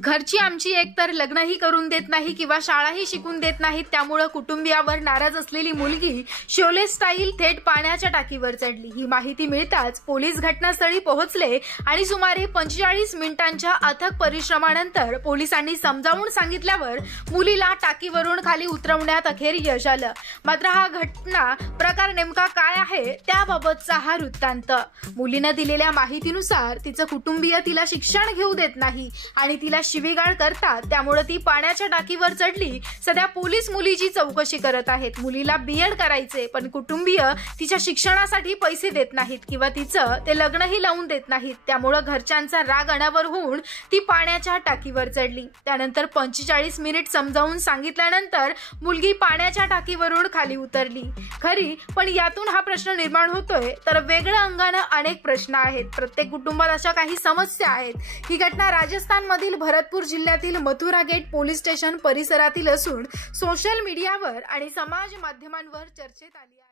घरची आमची एकतर लग्नही करून देत नाही किंवा शाळाही शिकून देत नाहीत, त्यामुळे कुटुंबियावर नाराज असलेली मुलगी शोले स्टाईल थेट पाण्याच्या टाकीवर चढली। ही माहिती मिळताच पोलीस घटनास्थळी पोहोचले आणि सुमारे 45 मिनिटांच्या अथक परिश्रमानंतर पोलिसांनी समजावून सांगितल्यावर मुलीला टाकीवरून खाली उतरवण्यात अखेर यश आलं। मात्र हा घटना प्रकार नेमका काय आहे त्याबाबतचा हा वृत्तांत। मुलीने दिलेल्या माहितीनुसार तिचं कुटुंबीय तिला शिक्षण घेऊ देत नाही आणि तिला शिवीगाळ करतात, त्यामुळे ती पाण्याच्या टाकीवर चढली। सध्या पोलीस मुलीची चौकशी करत आहेत। मुलीला बीएड करायचे, पण कुटुंबीय तिच्या शिक्षणासाठी पैसे देत नाहीत किंवा तिचं ते लग्नही लावून देत नाहीत, त्यामुळे घरच्यांचा राग अनावर होऊन ती पाण्याच्या टाकीवर चढली। त्यानंतर 45 मिनिट समजावून सांगितल्यानंतर मुलगी पाण्याच्या टाकीवरून खाली उतरली खरी, पण यातून हा प्रश्न निर्माण होतोय तर वेगळ्या अंगाने अनेक प्रश्न आहेत। प्रत्येक कुटुंबात अशा काही समस्या आहेत। ही घटना राजस्थानमधील भरतपूर जिल्ह्यातील मथुरा गेट पोलीस स्टेशन परिसरातील असून सोशल मीडियावर आणि समाज माध्यमांवर चर्चेत आली आहे।